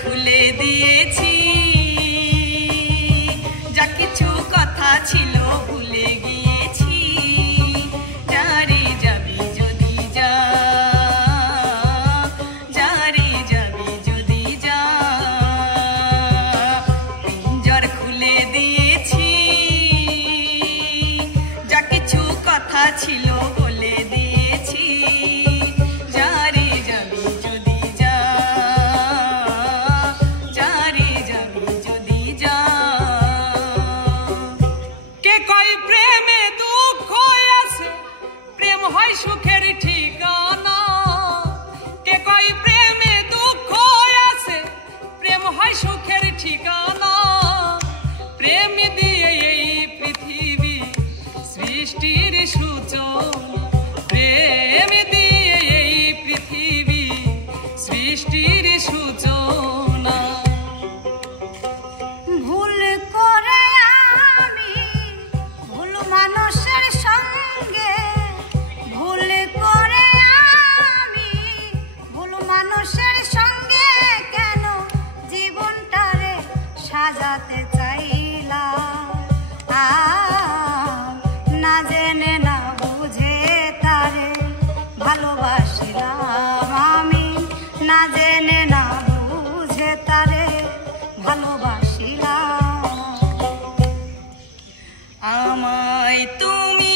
খুলে দিয়েছি যা কিছু কথা ছিল ভুলে গিয়েছি যারে যাবি যদি যা যারে যাবি যদি যা পিঞ্জর খুলে দিয়েছি যা কিছু কথা ছিল বলে দিয়েছি যারে যাবি যদি যা সুখের ঠিকানা কে কই প্রেমে দুঃখ আছে প্রেম হয় সুখের ঠিকানা প্রেম দিয়ে এই পৃথিবী সৃষ্টির সূচনা প্রেম দিয়ে এই পৃথিবী সৃষ্টির সূচনা ভুল করে আমি ভুল মানুষের সঙ্গে ভুল করে আমি ভুল মানুষের সঙ্গে কেন জীবনটারে সাজাতে চাইলাম না জেনে না বুঝে তারে ভালোবাসিলাম আমি না জেনে না বুঝে তারে ভালোবাসিলাম আমায় তুমি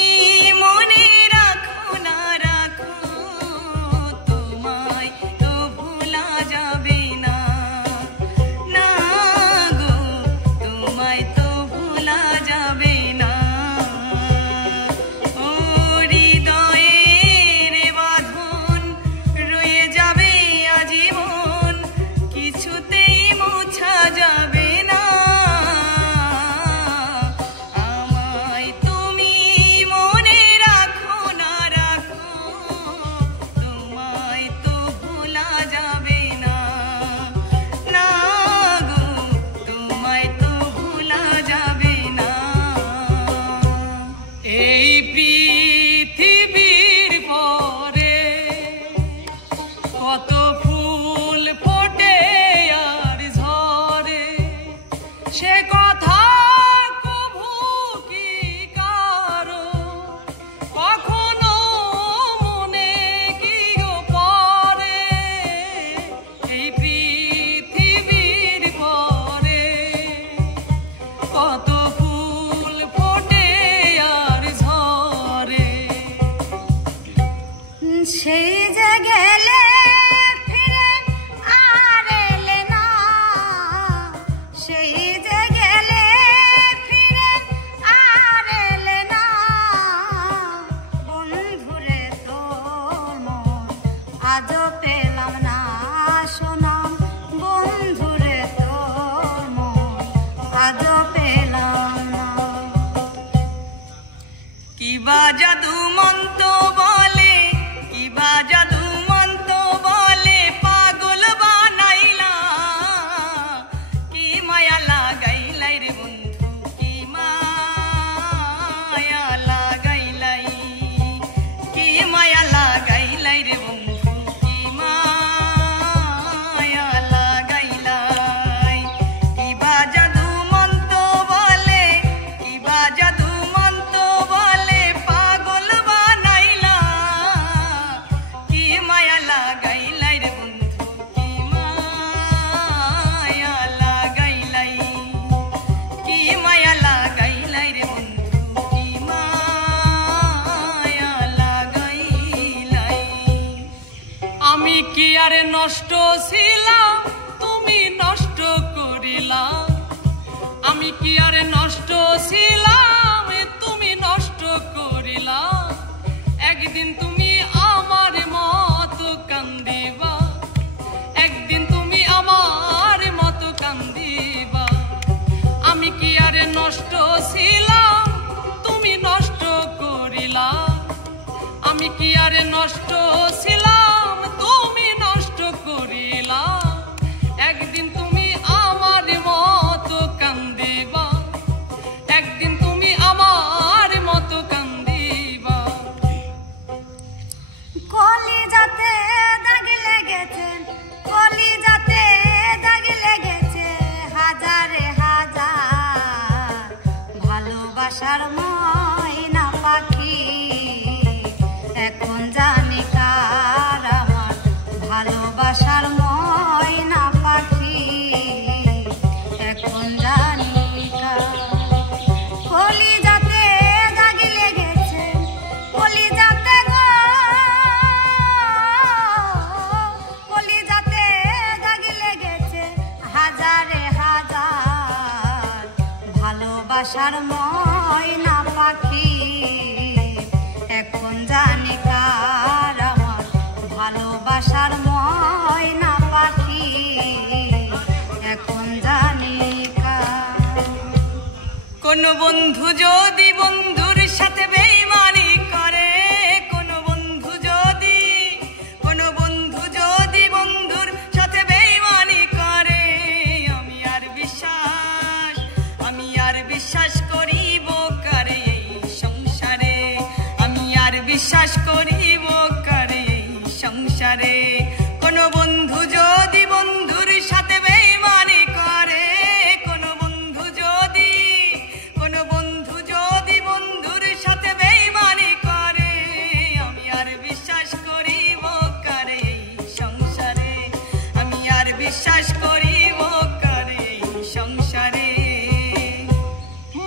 সে কথা কভু কি কারো কখনো মনে কি গো পরে এই পৃথিবীর পরে কত ফুল ফোটে আর ঝরে সেই যে গেলে আজও পেলাম না শোনা বন্ধুরে তোর মন আজও পেলাম না কিবা জাদু মন্ত বলে কিবা জাদু মন্ত বলে পাগল বানাইলা কি মায়া লাগাইলাই রে বন্ধু কি মায়া লাগাইলাই কি মায়া লাগাইলাই রে বন্ধু আমি কি আরে নষ্ট ছিলাম তুমি নষ্ট করিলা আমি কি আরে নষ্ট ছিলাম তুমি নষ্ট করিলা একদিন তুমি আমার মতো নষ্ট ছিলাম তুমি নষ্ট করিলা একদিন তুমি আমার মতো কান্দিবা একদিন তুমি আমার মতো কান্দিবা কলিজাতে দাগ লেগেছে কলিজাতে দাগ লেগেছে হাজারে হাজার ভালোবাসার ময়না পাখি এখন জানি কার আমার ভালোবাসার ময়না পাখি এখন জানি কার কলিজাতে দাগ লেগেছে কলিজাতে গো কলিজাতে দাগ লেগেছে হাজারে হাজার ভালোবাসার ময়না পাখি এখন জানি কার আমার ভালোবাসার ময়না পাখি এখন জানি কার কোন বন্ধু যদি বন্ধুর সাথে বেঈমানি করে কোন বন্ধু যদি বন্ধুর সাথে বেঈমানি করে আমি আর বিশ্বাস করিব কারে এই সংসারে আমি আর বিশ্বাস করিব কারে এই সংসারে কোন বন্ধু যদি বন্ধুর সাথে বেঈমানি করে কোন বন্ধু যদি বন্ধুর সাথে বেঈমানি করে আমি আর বিশ্বাস করিব কারে এই সংসারে আমি আর বিশ্বাস করিব কারে এই সংসারে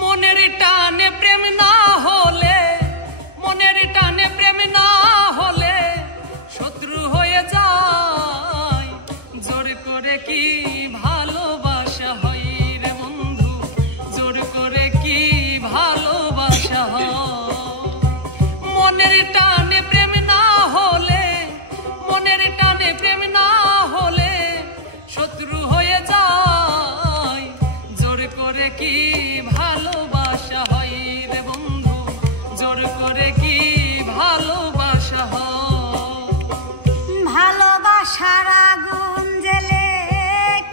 মনের টানে প্রেম না হলে শত্রু হয়ে যায় জোর করে কি ভালোবাসা হয় রে বন্ধু জোর করে কি ভালোবাসা হয় মনের টানে প্রেম না হলে শত্রু হয়ে যায় জোর করে কি ভালোবাসা হয় রে বন্ধু জোর করে কি ভালোবাসা হয় ভালোবাসার আগুন জ্বেলে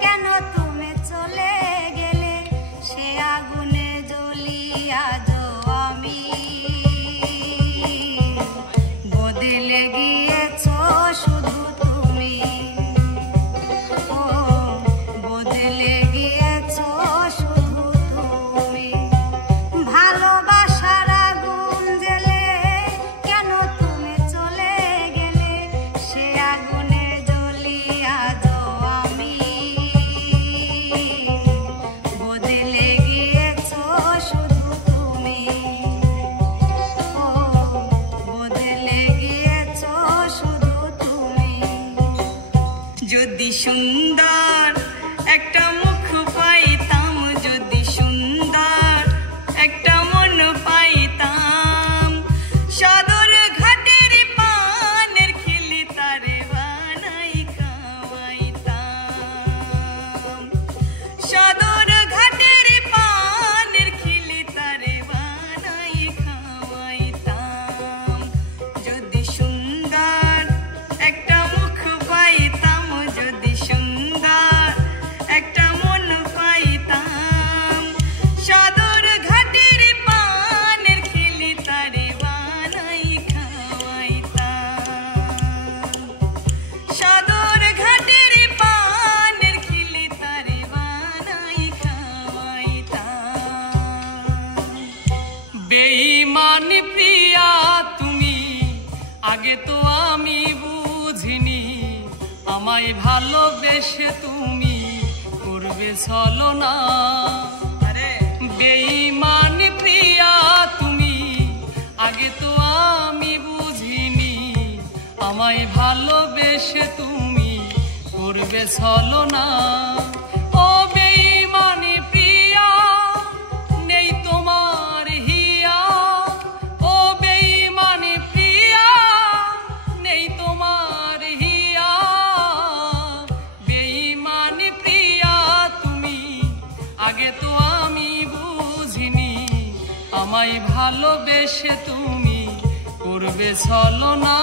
কেন তুমি চলে গেলে সে আগুনে জ্বলিয়া আমি বদলে গিয়েছো শুধু তুমি ও বদলে গিয়েছো শুধু তুমি ভালোবাসার আগুন জ্বেলে কেন তুমি চলে গেলে সে আগুনে জ্বলিয়া আমি বদলে গিয়েছো শুধু তুমি ও বদলে গিয়েছো শুধু তুমি যদি সুন্দর একটা মুখ পাইতাম যদি সুন্দর একটা মন পাইতাম সদর ঘাটের পানের খিলি তারে বানাই খাওয়াইতাম সদর ঘাটের পানের খিলি তারে বানাই খাওয়াইতাম যদি সুন্দর একটা মুখ পাইতাম যদি সুন্দর একটা মন পাইতাম সদর ঘাটের পানের খিলি তারে বানাই খাওয়াইতাম সদর ঘাটের পানের খিলি তারে বানাই খাওয়াইতাম বেঈমানি প্রিয়া তুমি আগে তো আমি বুঝিনি আমায় ভালোবেসে তুমি করবে ছলনা বেঈমানি প্রিয়া তুমি আগে তো আমি বুঝিনি আমায় ভালোবেসে তুমি করবে ছলনা ও বেঈমানি প্রিয়া নেই তোমার হিয়া ও বেঈমানি প্রিয়া নেই তোমার হিয়া বেঈমানি প্রিয়া তুমি আগে তো আমি বুঝিনি আমায় ভালোবেসে তুমি করবে ছলনা